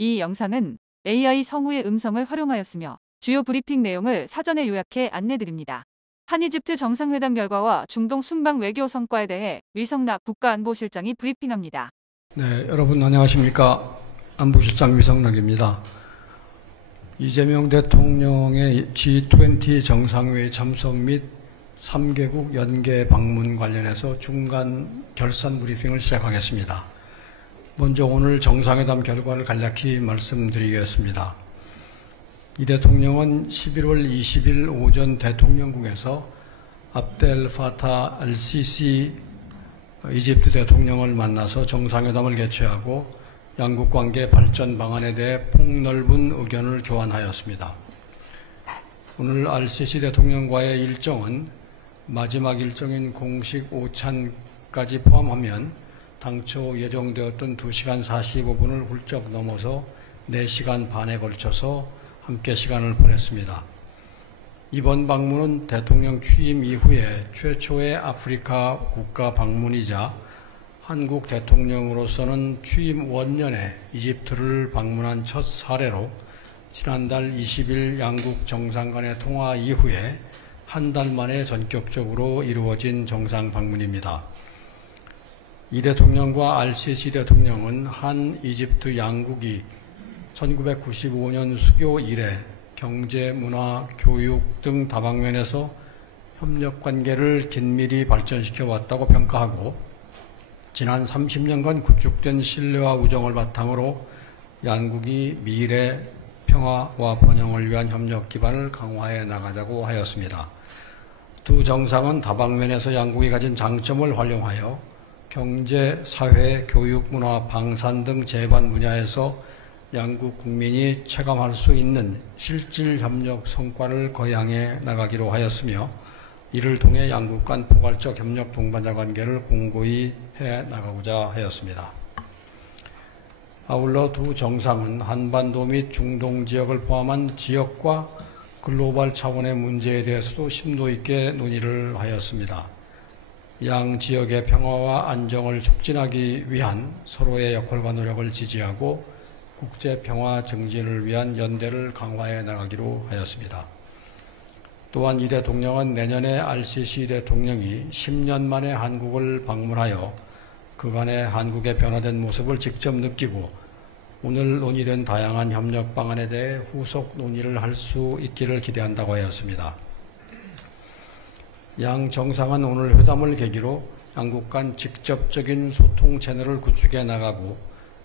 이 영상은 AI 성우의 음성을 활용하였으며 주요 브리핑 내용을 사전에 요약해 안내드립니다. 한이집트 정상회담 결과와 중동 순방 외교 성과에 대해 위성락 국가안보실장이 브리핑합니다. 네, 여러분 안녕하십니까. 안보실장 위성락입니다. 이재명 대통령의 G20 정상회의 참석 및 3개국 연계 방문 관련해서 중간 결산 브리핑을 시작하겠습니다. 먼저 오늘 정상회담 결과를 간략히 말씀드리겠습니다. 이 대통령은 11월 20일 오전 대통령궁에서 압델 파타 알시시 이집트 대통령을 만나서 정상회담을 개최하고 양국 관계 발전 방안에 대해 폭넓은 의견을 교환하였습니다. 오늘 알시시 대통령과의 일정은 마지막 일정인 공식 오찬까지 포함하면 당초 예정되었던 2시간 45분을 훌쩍 넘어서 4시간 반에 걸쳐서 함께 시간을 보냈습니다. 이번 방문은 대통령 취임 이후에 최초의 아프리카 국가 방문이자 한국 대통령으로서는 취임 원년에 이집트를 방문한 첫 사례로 지난달 20일 양국 정상 간의 통화 이후에 한 달 만에 전격적으로 이루어진 정상 방문입니다. 이 대통령과 알시시 대통령은 한 이집트 양국이 1995년 수교 이래 경제, 문화, 교육 등 다방면에서 협력 관계를 긴밀히 발전시켜 왔다고 평가하고 지난 30년간 구축된 신뢰와 우정을 바탕으로 양국이 미래 평화와 번영을 위한 협력 기반을 강화해 나가자고 하였습니다. 두 정상은 다방면에서 양국이 가진 장점을 활용하여 경제, 사회, 교육, 문화, 방산 등 제반 분야에서 양국 국민이 체감할 수 있는 실질 협력 성과를 거양해 나가기로 하였으며 이를 통해 양국 간 포괄적 협력 동반자 관계를 공고히 해 나가고자 하였습니다. 아울러 두 정상은 한반도 및 중동 지역을 포함한 지역과 글로벌 차원의 문제에 대해서도 심도 있게 논의를 하였습니다. 양 지역의 평화와 안정을 촉진하기 위한 서로의 역할과 노력을 지지하고 국제 평화 증진을 위한 연대를 강화해 나가기로 하였습니다. 또한 이 대통령은 내년에 알시시 대통령이 10년 만에 한국을 방문하여 그간의 한국의 변화된 모습을 직접 느끼고 오늘 논의된 다양한 협력 방안에 대해 후속 논의를 할 수 있기를 기대한다고 하였습니다. 양 정상은 오늘 회담을 계기로 양국 간 직접적인 소통 채널을 구축해 나가고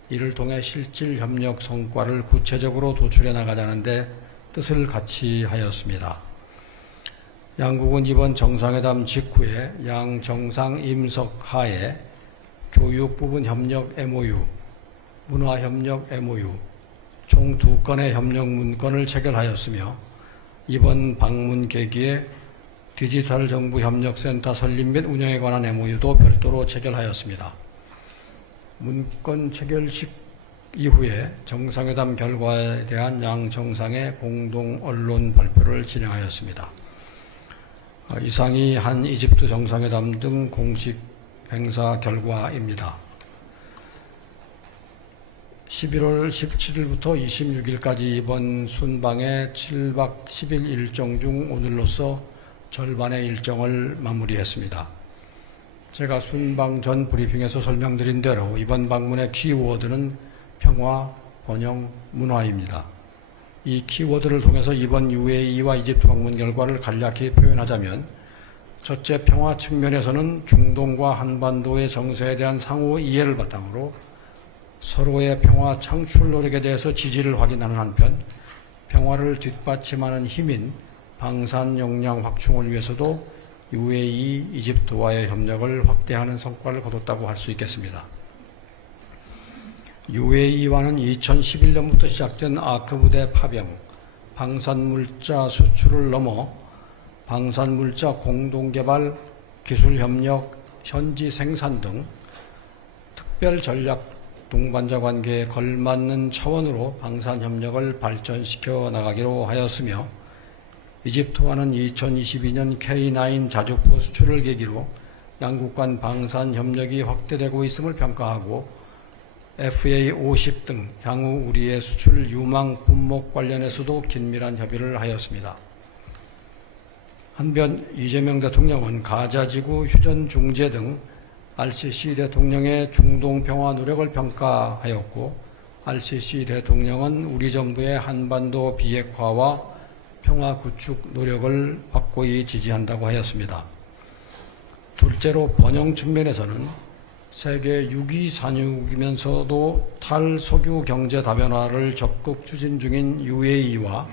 이를 통해 실질 협력 성과를 구체적으로 도출해 나가자는 데 뜻을 같이 하였습니다. 양국은 이번 정상회담 직후에 양 정상 임석 하에 교육 부분 협력 MOU, 문화협력 MOU, 총 2건의 협력 문건을 체결하였으며 이번 방문 계기에 디지털 정부 협력센터 설립 및 운영에 관한 MOU도 별도로 체결하였습니다. 문건 체결식 이후에 정상회담 결과에 대한 양 정상의 공동 언론 발표를 진행하였습니다. 이상이 한 이집트 정상회담 등 공식 행사 결과입니다. 11월 17일부터 26일까지 이번 순방의 7박 10일 일정 중 오늘로서 절반의 일정을 마무리했습니다. 제가 순방 전 브리핑에서 설명드린 대로 이번 방문의 키워드는 평화, 번영, 문화입니다. 이 키워드를 통해서 이번 UAE와 이집트 방문 결과를 간략히 표현하자면 첫째, 평화 측면에서는 중동과 한반도의 정세에 대한 상호 이해를 바탕으로 서로의 평화 창출 노력에 대해서 지지를 확인하는 한편 평화를 뒷받침하는 힘인 방산 역량 확충을 위해서도 UAE, 이집트와의 협력을 확대하는 성과를 거뒀다고 할 수 있겠습니다. UAE와는 2011년부터 시작된 아크 부대 파병, 방산물자 수출을 넘어 방산물자 공동개발, 기술협력, 현지 생산 등 특별 전략 동반자 관계에 걸맞는 차원으로 방산협력을 발전시켜 나가기로 하였으며 이집트와는 2022년 K9 자주포 수출을 계기로 양국 간 방산 협력이 확대되고 있음을 평가하고 FA50 등 향후 우리의 수출 유망 품목 관련해서도 긴밀한 협의를 하였습니다. 한편 이재명 대통령은 가자지구 휴전 중재 등 RCC 대통령의 중동 평화 노력을 평가하였고, RCC 대통령은 우리 정부의 한반도 비핵화와 평화 구축 노력을 확고히 지지한다고 하였습니다. 둘째로 번영 측면에서는 세계 6위 산유국이면서도 탈석유 경제 다변화를 적극 추진 중인 UAE와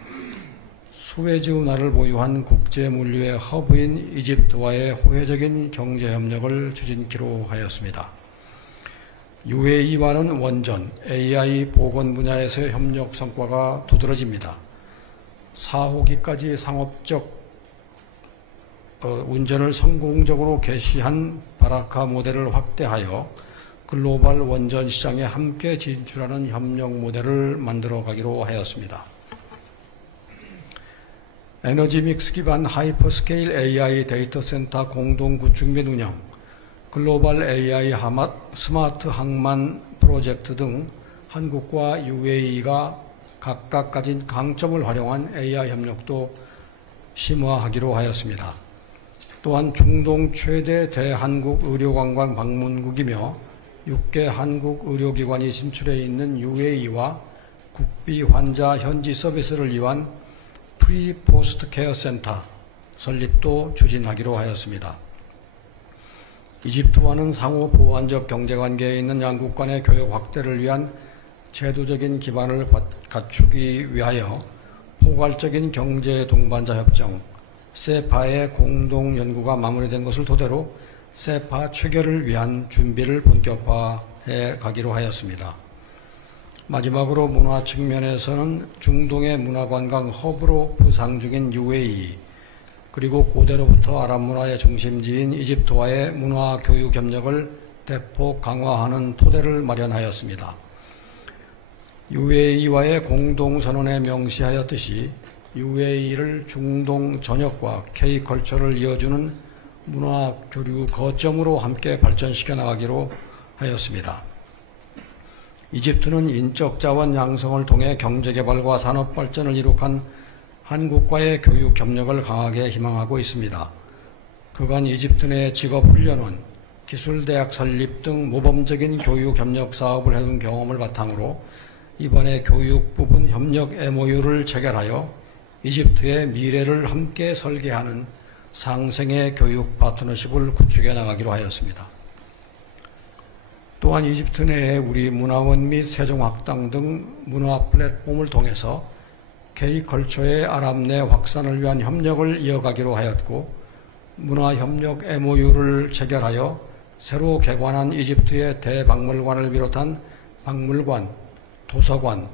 수에즈 운하를 보유한 국제 물류의 허브인 이집트와의 호혜적인 경제 협력을 추진키로 하였습니다. UAE와는 원전, AI 보건 분야에서의 협력 성과가 두드러집니다. 4호기까지 상업적 운전을 성공적으로 개시한 바라카 모델을 확대하여 글로벌 원전 시장에 함께 진출하는 협력 모델을 만들어 가기로 하였습니다. 에너지 믹스 기반 하이퍼스케일 AI 데이터 센터 공동 구축 및 운영, 글로벌 AI 스마트 항만 프로젝트 등 한국과 UAE가 각각 가진 강점을 활용한 AI 협력도 심화하기로 하였습니다. 또한 중동 최대 대한국 의료관광 방문국이며 6개 한국 의료기관이 진출해 있는 UAE와 국비 환자 현지 서비스를 위한 프리 포스트 케어 센터 설립도 추진하기로 하였습니다. 이집트와는 상호 보완적 경제관계에 있는 양국 간의 교역 확대를 위한 제도적인 기반을 갖추기 위하여 포괄적인 경제 동반자 협정 세파의 공동 연구가 마무리된 것을 토대로 세파 체결을 위한 준비를 본격화해 가기로 하였습니다. 마지막으로 문화 측면에서는 중동의 문화관광 허브로 부상 중인 UAE, 그리고 고대로부터 아랍 문화의 중심지인 이집트와의 문화 교육 협력을 대폭 강화하는 토대를 마련하였습니다. UAE와의 공동선언에 명시하였듯이 UAE를 중동 전역과 K컬처를 이어주는 문화 교류 거점으로 함께 발전시켜 나가기로 하였습니다. 이집트는 인적 자원 양성을 통해 경제개발과 산업발전을 이룩한 한국과의 교육 협력을 강하게 희망하고 있습니다. 그간 이집트 내 직업훈련원, 기술대학 설립 등 모범적인 교육 협력 사업을 해둔 경험을 바탕으로 이번에 교육 부분 협력 MOU를 체결하여 이집트의 미래를 함께 설계하는 상생의 교육 파트너십을 구축해 나가기로 하였습니다. 또한 이집트 내에 우리 문화원 및 세종학당 등 문화 플랫폼을 통해서 K컬처의 아랍 내 확산을 위한 협력을 이어가기로 하였고, 문화협력 MOU를 체결하여 새로 개관한 이집트의 대박물관을 비롯한 박물관, 도서관,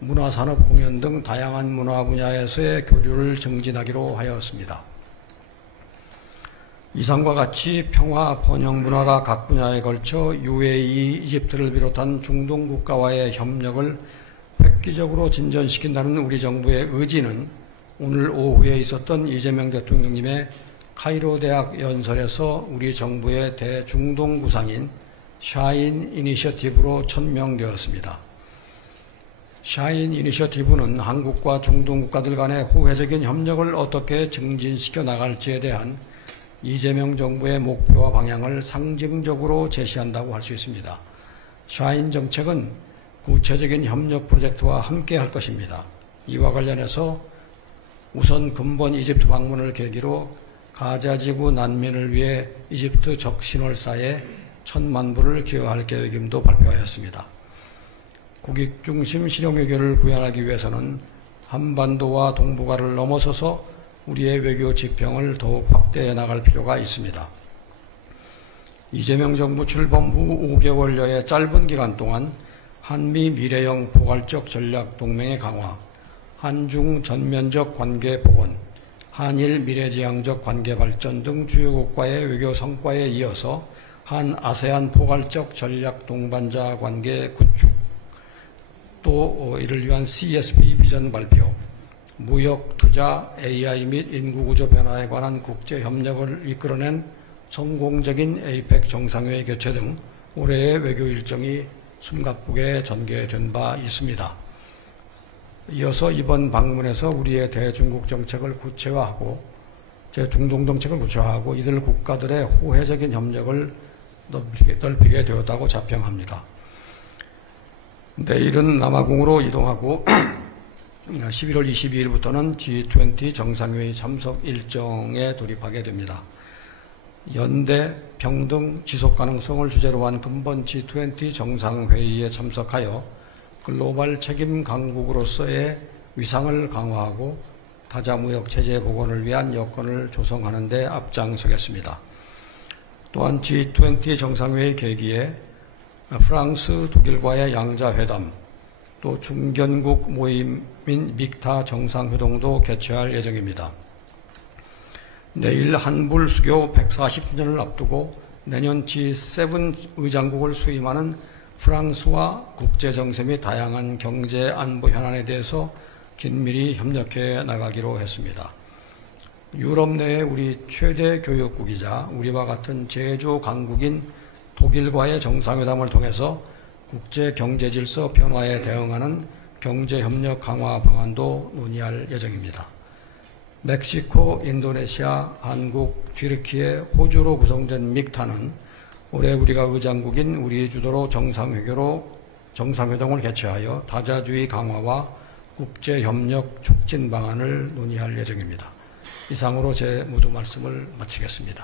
문화산업공연 등 다양한 문화 분야에서의 교류를 증진하기로 하였습니다. 이상과 같이 평화, 번영, 문화가 각 분야에 걸쳐 UAE, 이집트를 비롯한 중동 국가와의 협력을 획기적으로 진전시킨다는 우리 정부의 의지는 오늘 오후에 있었던 이재명 대통령님의 카이로 대학 연설에서 우리 정부의 대중동 구상인 샤인 이니셔티브로 천명되었습니다. 샤인 이니셔티브는 한국과 중동 국가들 간의 호혜적인 협력을 어떻게 증진시켜 나갈지에 대한 이재명 정부의 목표와 방향을 상징적으로 제시한다고 할 수 있습니다. 샤인 정책은 구체적인 협력 프로젝트와 함께 할 것입니다. 이와 관련해서 우선 근본 이집트 방문을 계기로 가자지구 난민을 위해 이집트 적신월사에 1,000만 불을 기여할 계획임도 발표하였습니다. 국익중심 실용외교를 구현하기 위해서는 한반도와 동북아를 넘어서서 우리의 외교 지평을 더욱 확대해 나갈 필요가 있습니다. 이재명 정부 출범 후 5개월여의 짧은 기간 동안 한미 미래형 포괄적 전략 동맹의 강화, 한중 전면적 관계 복원, 한일 미래지향적 관계 발전 등 주요국과의 외교 성과에 이어서 한 아세안 포괄적 전략 동반자 관계 구축, 또 이를 위한 CSP 비전 발표, 무역, 투자, AI 및 인구구조 변화에 관한 국제협력을 이끌어낸 성공적인 APEC 정상회의 개최 등 올해의 외교 일정이 숨가쁘게 전개된 바 있습니다. 이어서 이번 방문에서 우리의 대중국 정책을 구체화하고 제중동 정책을 구체화하고 이들 국가들의 호혜적인 협력을 넓히게 되었다고 자평합니다. 내일은 남아공으로 이동하고 11월 22일부터는 G20 정상회의 참석 일정에 돌입하게 됩니다. 연대, 평등, 지속가능성을 주제로 한 근본 G20 정상회의에 참석하여 글로벌 책임 강국으로서의 위상을 강화하고 타자무역 체제 복원을 위한 여건을 조성하는 데 앞장서겠습니다. 또한 G20 정상회의 계기에 프랑스, 독일과의 양자회담, 또 중견국 모임인 믹타 정상회동도 개최할 예정입니다. 내일 한불수교 140주년을 앞두고 내년 G7 의장국을 수임하는 프랑스와 국제정세 및 다양한 경제 안보 현안에 대해서 긴밀히 협력해 나가기로 했습니다. 유럽 내의 우리 최대 교역국이자 우리와 같은 제조 강국인 독일과의 정상회담을 통해서 국제 경제 질서 변화에 대응하는 경제협력 강화 방안도 논의할 예정입니다. 멕시코, 인도네시아, 한국, 튀르키예, 호주로 구성된 믹타는 올해 우리가 의장국인 우리 주도로 정상회동을 개최하여 다자주의 강화와 국제협력 촉진 방안을 논의할 예정입니다. 이상으로 제 모두 말씀을 마치겠습니다.